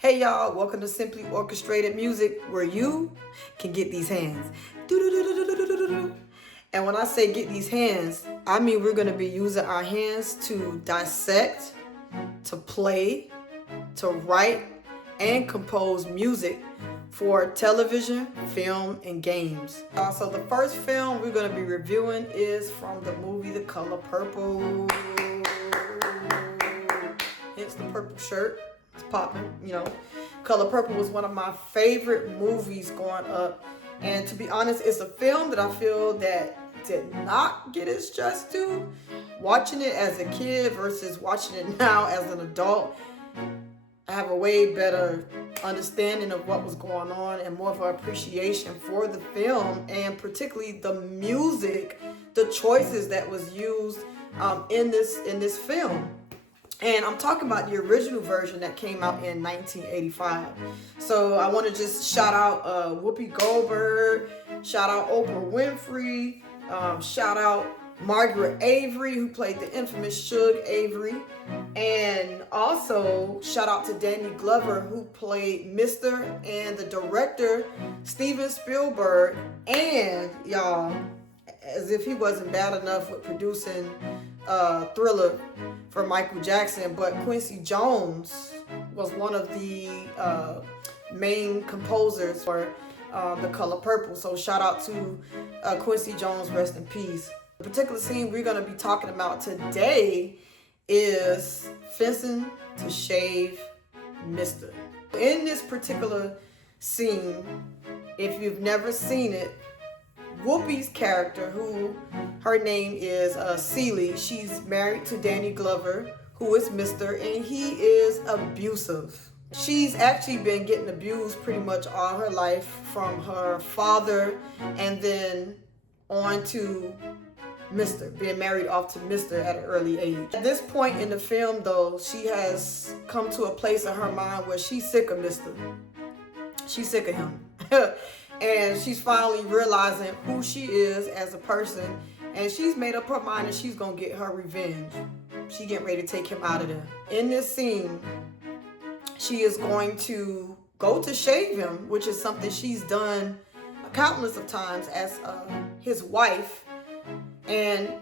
Hey y'all, welcome to Simply Orchestrated Music, where you can get these hands. And when I say get these hands, I mean we're going to be using our hands to dissect, to play, to write, and compose music for television, film, and games. So the first film we're going to be reviewing is from the movie The Color Purple. Hence the purple shirt. It's popping, you know. Color Purple was one of my favorite movies growing up. And to be honest, it's a film that I feel that did not get its just due. Watching it as a kid versus watching it now as an adult, I have a way better understanding of what was going on and more of an appreciation for the film, and particularly the music, the choices that was used in this film. And I'm talking about the original version that came out in 1985. So I want to just shout out Whoopi Goldberg, shout out Oprah Winfrey, shout out Margaret Avery, who played the infamous Suge Avery, and also shout out to Danny Glover, who played Mister, and the director Steven Spielberg. And y'all, as if he wasn't bad enough with producing Thriller for Michael Jackson, but Quincy Jones was one of the main composers for The Color Purple. So shout out to Quincy Jones, rest in peace. The particular scene we're going to be talking about today is Fencing to Shave Mister. In this particular scene, if you've never seen it, Whoopi's character, who her name is Celie, she's married to Danny Glover, who is Mister, and he is abusive. She's actually been getting abused pretty much all her life from her father, and then on to Mister, being married off to Mister at an early age. At this point in the film, though, she has come to a place in her mind where she's sick of Mister. She's sick of him. And she's finally realizing who she is as a person, and she's made up her mind that she's gonna get her revenge. She getting ready to take him out of there. In this scene, she is going to go to shave him, which is something she's done countless of times as his wife. And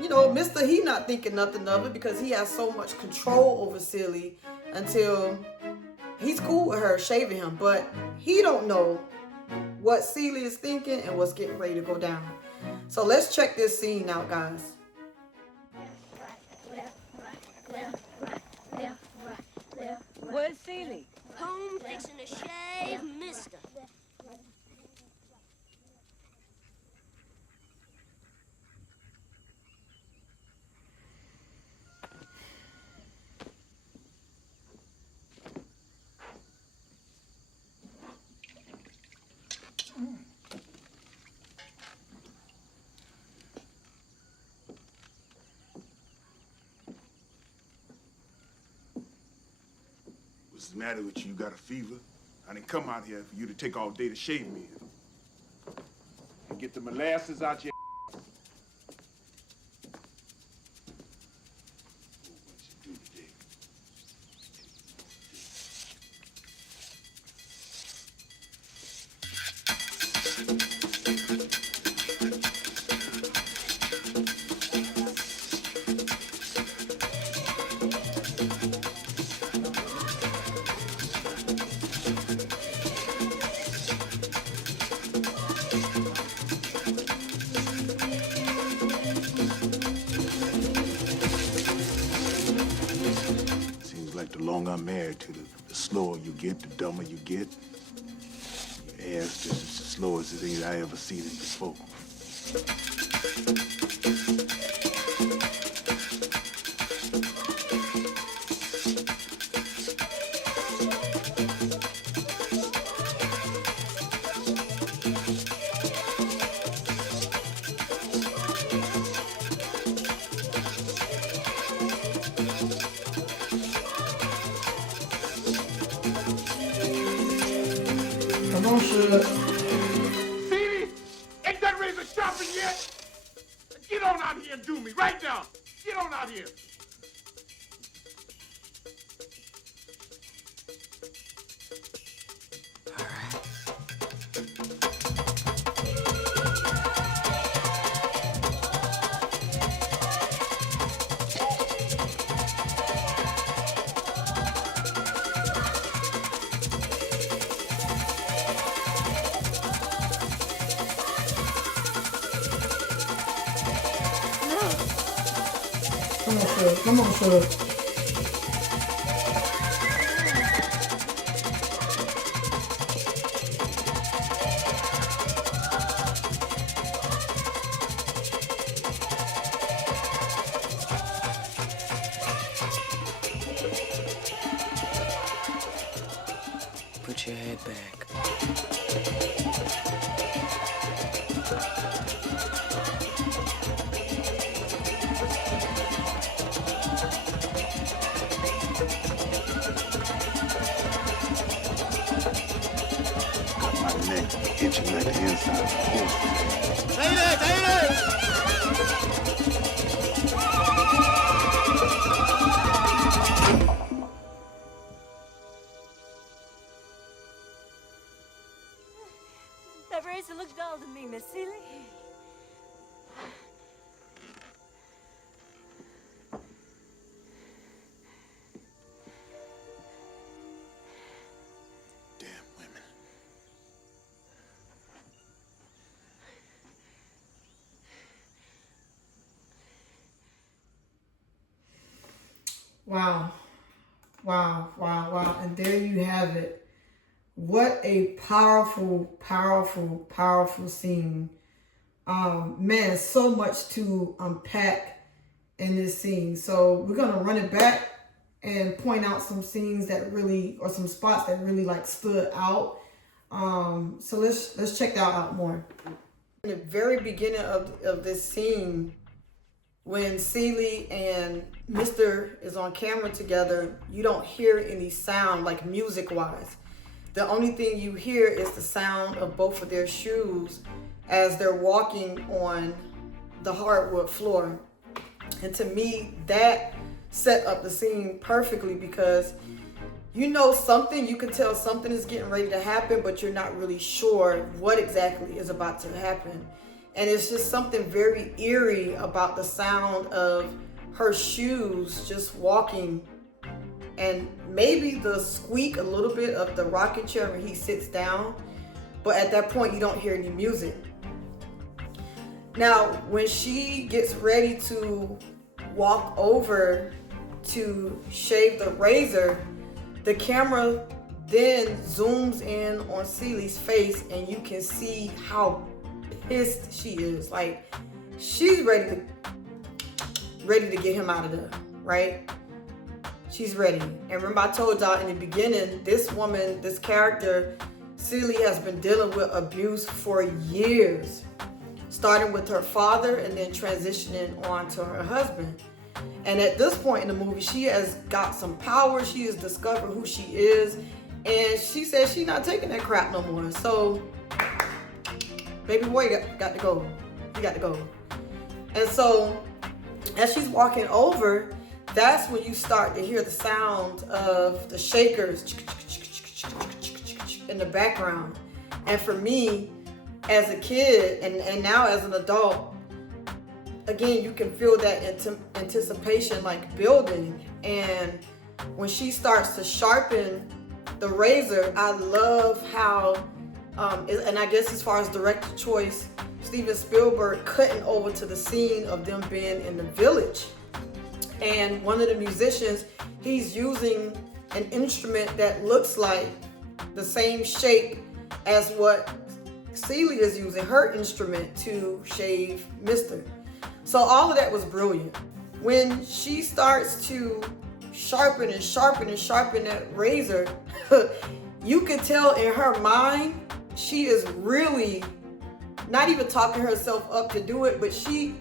you know, Mister, he not thinking nothing of it because he has so much control over Celie until he's cool with her shaving him, but he don't know what Celie is thinking and what's getting ready to go down. So let's check this scene out, guys. Where's Celie? Home fixing to shave Mister. What's the matter with you? You got a fever? I didn't come out here for you to take all day to shave me. And get the molasses out your what you do today? The longer I'm married to, the slower you get, the dumber you get. Your ass just as slow as it ain't I ever seen it before. Celie, ain't that razor sharpened yet? Get on out here and do me, right now. Get on out here. Suge. Come on, Suge. Put your head back. My neck itching like the inside of a horse. That razor looks dull to me, Miss Celie. Damn women. Wow. Wow, wow, wow. And there you have it. What a powerful, powerful, powerful scene. Man, so much to unpack in this scene. So we're going to run it back and point out some scenes that really, or some spots that really like stood out. So let's check that out more. In the very beginning of this scene, when Celie and Mister is on camera together, you don't hear any sound like music-wise. The only thing you hear is the sound of both of their shoes as they're walking on the hardwood floor. And to me, that set up the scene perfectly because you know something, you can tell something is getting ready to happen, but you're not really sure what exactly is about to happen. And it's just something very eerie about the sound of her shoes just walking, and maybe the squeak a little bit of the rocking chair when he sits down. But at that point, you don't hear any music. Now, when she gets ready to walk over to shave the razor, the camera then zooms in on Celie's face, and you can see how pissed she is. Like, she's ready to get him out of there, right? She's ready. And remember, I told y'all in the beginning, this woman, this character, Celie, has been dealing with abuse for years, starting with her father and then transitioning on to her husband. And at this point in the movie, she has got some power. She has discovered who she is, and she says she's not taking that crap no more. So, baby boy got to go. He got to go. And so, as she's walking over, that's when you start to hear the sound of the shakers in the background. And for me, as a kid and now as an adult, again, you can feel that anticipation like building. And when she starts to sharpen the razor, I love how, and I guess as far as director choice, Steven Spielberg cutting over to the scene of them being in the village. And one of the musicians, he's using an instrument that looks like the same shape as what Celie is using, her instrument to shave Mister. So all of that was brilliant. When she starts to sharpen and sharpen and sharpen that razor, you can tell in her mind, she is really not even talking herself up to do it, but she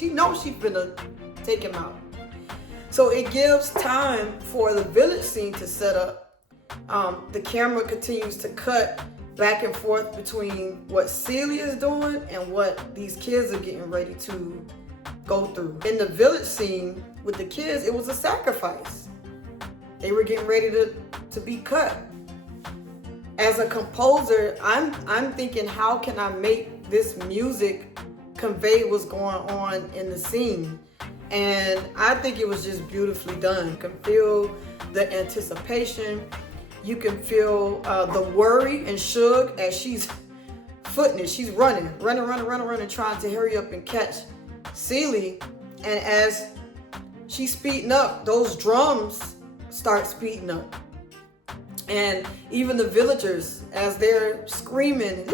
knows she's gonna take him out. So it gives time for the village scene to set up. The camera continues to cut back and forth between what Celie is doing and what these kids are getting ready to go through. In the village scene with the kids, it was a sacrifice. They were getting ready to be cut. As a composer, I'm thinking, how can I make this music convey what's going on in the scene? And I think it was just beautifully done. You can feel the anticipation. You can feel the worry and Suge as she's footing it. She's running, trying to hurry up and catch Celie. And as she's speeding up, those drums start speeding up. And even the villagers, as they're screaming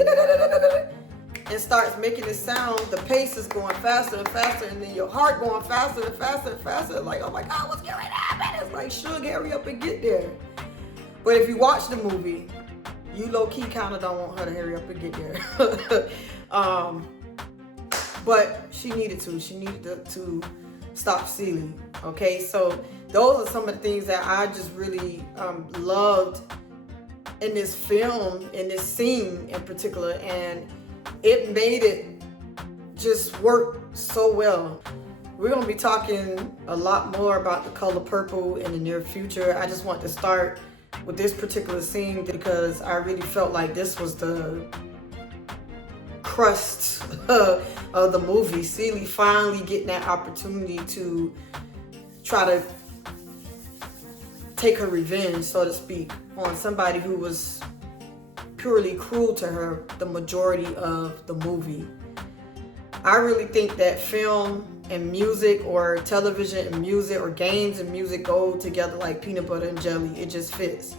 and starts making this sound, the pace is going faster and faster, and then your heart going faster and faster and faster. Like, oh my God, what's going to happen? It's like, Suge, hurry up and get there. But if you watch the movie, you low-key kind of don't want her to hurry up and get there. But she needed to. She needed to stop Celie. Okay, so those are some of the things that I just really loved in this film, in this scene in particular, and it made it just work so well. We're going to be talking a lot more about The Color Purple in the near future. I just want to start with this particular scene because I really felt like this was the crust of the movie. Celie finally getting that opportunity to try to take her revenge, so to speak, on somebody who was purely cruel to her the majority of the movie. I really think that film and music, or television and music, or games and music go together like peanut butter and jelly. It just fits.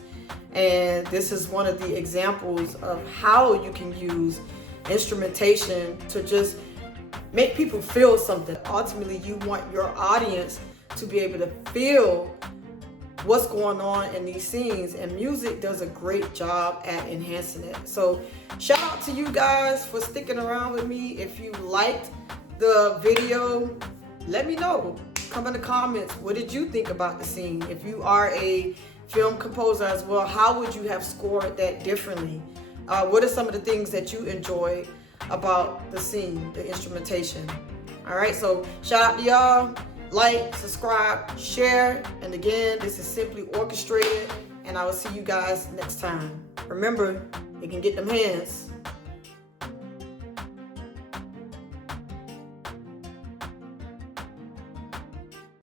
And this is one of the examples of how you can use instrumentation to just make people feel something. Ultimately, you want your audience to be able to feel what's going on in these scenes, and music does a great job at enhancing it. So shout out to you guys for sticking around with me. If you liked the video, let me know. Come in the comments, what did you think about the scene? If you are a film composer as well, how would you have scored that differently? What are some of the things that you enjoyed about the scene, the instrumentation? All right, so shout out to y'all. Like, subscribe, share, and again, this is Simply Orchestrated, and I will see you guys next time. Remember, you can get them hands.